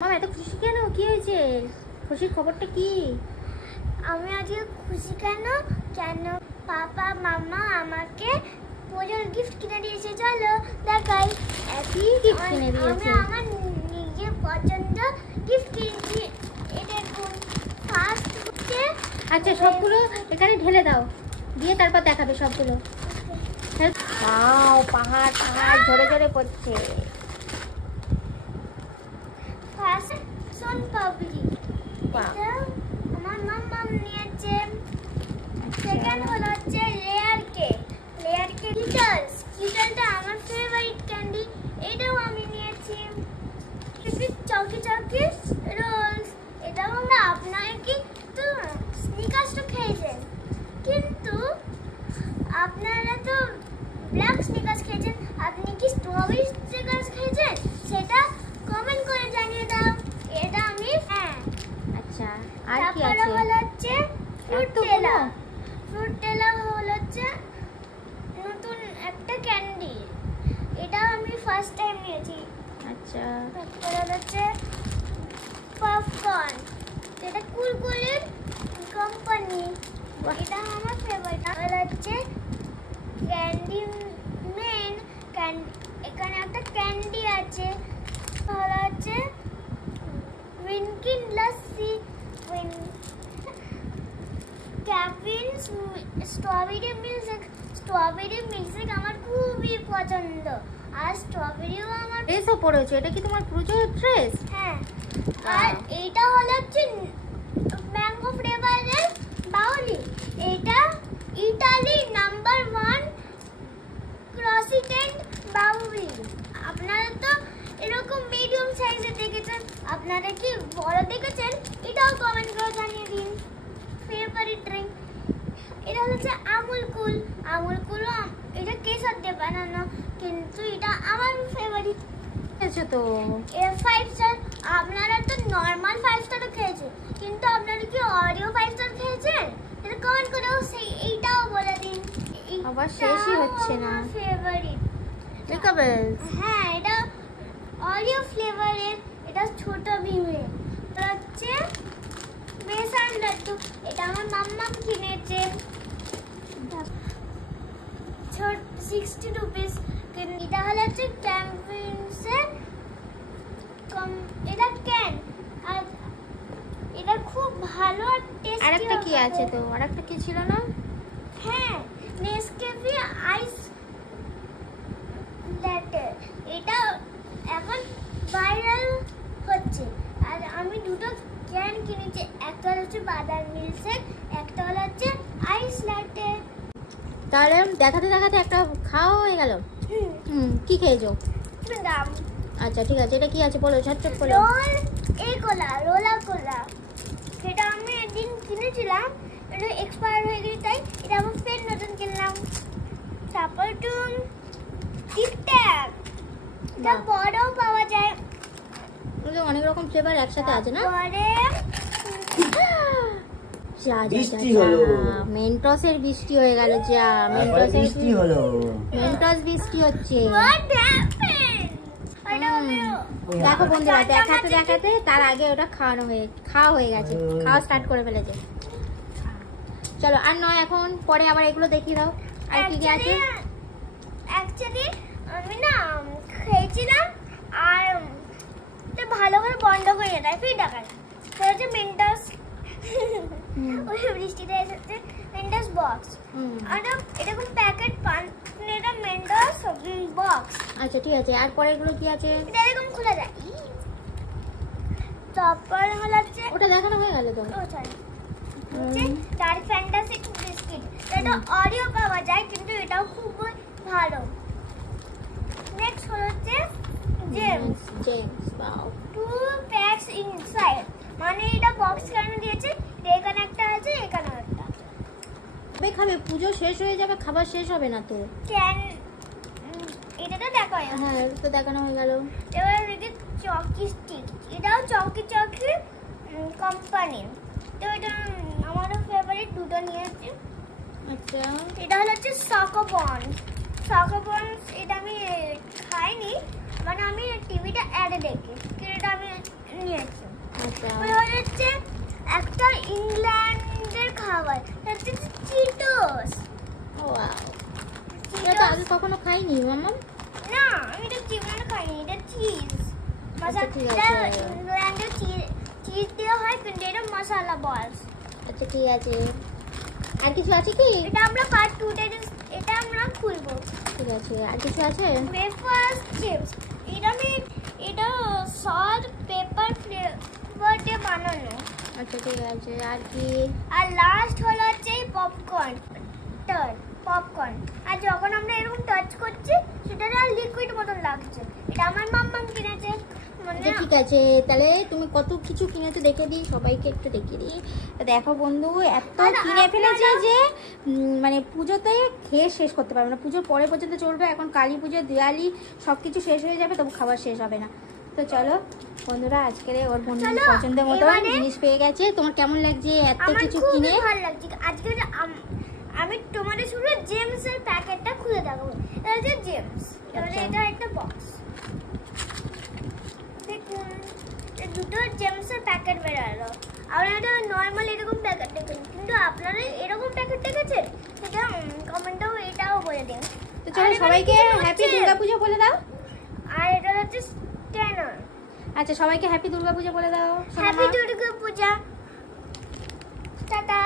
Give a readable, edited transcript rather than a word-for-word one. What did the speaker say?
মামা এত খুশি কেন? কি হয়েছে? খুশির খবরটা কি? আমি আজকে খুশি কেন পাপা মামা আমাকে পুজোর গিফট কিনে দিয়েছে। চলো দেখাই। কি গিফট কিনে দিয়েছে? আমি আমার নিজের পছন্দ গিফট কিনেছি। এটা দেখুন, ফার্স্ট হচ্ছে। আচ্ছা, সবগুলো এখানে ঢেলে দাও, দিয়ে তারপর দেখাবে সবগুলো। ওয়াও, পাহাড় পাহাড় ঝরে ঝরে পড়ছে। ফার্স্ট সোন পাপড়ি, এটা আমার মাম্মা নিয়েছে। সেকেন্ড হলো হচ্ছে লেয়ার কেক। কিটালটা আমার ফেভারিট ক্যান্ডি, এটাও আমি নিয়েছি। চকি চকি রোলস, এটাও আমরা। আপনারা কি তো স্নিকার্সটা খেয়েছেন, কিন্তু আপনারা তো ব্ল্যাক স্নিকার্স খেয়েছেন। আপনি কি স্ট্রবেরি স্নিকার্স খেয়েছেন? সেটা কমেন্ট করে জানিয়ে দাও। এটা আমি আচ্ছা, আর কি তারপরে আছে? হলো হচ্ছে ফ্রুট টেলা হলো হচ্ছে নতুন একটা ক্যান্ডি, এটা আমি ফার্স্ট টাইম নিয়েছি। আচ্ছা, তারপরে হচ্ছে পপকর্ন, এটা কুরকুরের কোম্পানি, এটা আমার ফেভারিট। আর হচ্ছে ক্যান্ডি মেন এখানে একটা ক্যান্ডি আছে। আর হচ্ছে উইনকিন লস্যি, ক্যাফিন স্ট্রবেরি মিল্কশেক আমার খুবই পছন্দ। আর স্ট্রবেরিও আমার। ড্রেসও পরেছো? এটা কি তোমার পুজোর ড্রেস? হ্যাঁ, আর এইটা হলো হচ্ছে ম্যাঙ্গো ফ্লেভারের বাউলি। এটা ইতালি নাম্বার 1 ক্রসিডেন্ট বাউলি। আপনারা তো এরকম মিডিয়াম সাইজে দেখেছেন, আপনারা কি বড় দেখেছেন? এটাও কমেন্ট করে জানিয়ে দিন। ফেভারিট ড্রিঙ্ক, এটা হচ্ছে আমুল কুল। এটা কেশর দিয়ে বানানো, কিন্তু এটা আমার ফেভারিট। খেয়েছো তো? 5 স্টার। আপনারা তো নরমাল 5 স্টারও খেয়েছেন, কিন্তু আপনারা কি অরিও 5 স্টার খেয়েছেন? এটা কমেন্ট করেও এইটাও বলে দিন। আবার শেষই হচ্ছে না। ফেভারিট মেকাবেলস। হ্যাঁ, এটা অরিও ফ্লেভারের, এটা ছোট ভীমে। হচ্ছে বেসন লাড্ডু, এটা আমার মাম্মা কিনেছে। 60 রুপিস। এটা হলো হচ্ছে ক্যাম্পিংসের এটা ক্যান, আর এটা খুব ভালো আর টেস্টি। আরেকটা কি আছে তো? আরেকটা কি ছিল না? হ্যাঁ, নেসক্যাফে আইস ল্যাটে, এটা এখন ভাইরাল হচ্ছে। আর আমি দুটো ক্যান কিনেছি, একটা হচ্ছে বাদাম মিল্কশেক, একটা হচ্ছে আইস ল্যাটে। তাহলে দেখাতে দেখাতে একটা খাওয়া হয়ে গেল। কি খেয়েছো? আচ্ছা, ঠিক আছে। এটা কি আছে বলো, ঝটঝট বলো। রোলা কোলা, সেটা আমি একদিন কিনেছিলাম, এটা এক্সপায়ার হয়ে গেছে, তাই এটা আমার ফের নতুন কিনলাম। তারপর একটু টিকট্যাক, এটা বড়ও পাওয়া যায়। অনেক রকম ফ্লেভার একসাথে আছে না? মেন্টসের বৃষ্টি হয়ে গেল। মেন্টস বৃষ্টি হচ্ছে। দেখো বন্ধুরা, দেখাতে দেখাতে তার আগে ওটা খাওয়া হয়ে গেছে, খাওয়া স্টার্ট করে ফেলেছে। চলো, আর নয়, এখন পরে আবার এগুলো দেখিয়ে দাও। আর কি কি আছে? অ্যাকচুয়ালি আমি না খেয়েছিলাম, আর ভালো করে বন্ধ করে দেয়, ফির দেখায়। সেটা হচ্ছে মেন্টস, ওই বৃষ্টিতে এসেছে মেন্টস বক্স। আর এরকম প্যাকেট পান, এটা মেন্টস বক্স। আচ্ছা, ঠিক আছে। আর পরে এগুলো কি আছে? এটা এরকম খোলা যায়। তারপর হচ্ছে ওটা দেখানো হয়ে গেল তো। ডার্ক ফ্যান্টাসি বিস্কিট, এটা অরিও পাওয়া যায়, কিন্তু এটাও খুব ভালো। নেক্সট হচ্ছে জেমস। ওয়াও, 2 প্যাকস ইনসাইড, মানে এটা বক্স কেন দিয়েছে, এখানে একটা আছে, এখানে একটা। খাবে, পুজো শেষ হয়ে যাবে, খাবার শেষ হবে না তো। এটা তো দেখা হয়। হ্যাঁ, এটা তো দেখানো হয়ে গেল। এবার দেখি চকি স্টিক, এটাও চকি কোম্পানি। তো এটা আমারও ফেভারিট, দুটো নিয়েছি। আচ্ছা, এটা হচ্ছে চকোবন। এটা আমি খাইনি, মানে আমি টিভিতে অ্যাডে দেখি, এটা আমি নিয়ে একটা ইংল্যান্ডের খাবার, হচ্ছে চিটোস। ওয়াও, এটা তো আগে কখনো খাইনি মাম্মা। না, আমি এটা জীবনে খাইনি, এটা চিজ মশলা। ঠিক এটা আছে। ইংল্যান্ডের চিজ দেওয়া হয়, কিন্তু এটা মশলা বলস। আচ্ছা ঠিক আছে, আর কিছু আছে কি? এটা আমরা পার্ট 2 তে এটা আমরা খুলবো। ঠিক আছে, আর কিছু আছে? ওয়েফার্স চিপস, এটা সল্ট পেপার ফ্লেভার দিয়ে বানানো। আচ্ছা ঠিক আছে, আর কি? আর লাস্ট হলো হচ্ছে পপকর্ন। পপকর্ন, আর যখন আমরা এরকম টাচ করছি সেটা লিকুইড মতন লাগছে। এটা আমার মাম্মাম কিনেছে। আচ্ছা ঠিক আছে, তাহলে তুমি কত কিছু কিনেছো দেখে দিই, সবাইকে একটু দেখিয়ে দিই। দেখো বন্ধু, এত কিনে ফেলেছে যে মানে পুজোতে খেয়ে শেষ করতে পারবে না। পুজোর পরে পর্যন্ত চলবে, এখন কালী পুজো, দিওয়ালি সব কিছু শেষ হয়ে যাবে, তবু খাবার শেষ হবে না। তো চলো বন্ধুরা, আজকের ওর বন্ধুর পছন্দের মতো জিনিস পেয়ে গেছে। তোমার কেমন লাগছে এত কিছু কিনে? ভালো লাগছে। আজকে আমি তোমাদের শুধু জেমসের প্যাকেটটা খুলে দেখাবো। এটা হচ্ছে জেমস, এটা একটা বক্স। দেখুন, দুটো জেমসের প্যাকেট বেরোলো। আর এটা নর্মাল এরকম প্যাকেট দেখুন, কিন্তু আপনারা এরকম প্যাকেট দেখেছেন সেটা কমেন্টেও এটাও বলে দিন। তো চলো সবাইকে হ্যাপি দুর্গাপূজা বলে দাও। আর এটা হচ্ছে স্ট্যানার। আচ্ছা, সবাইকে হ্যাপি দুর্গাপূজা বলে দাও। Happy Durga Puja, tata.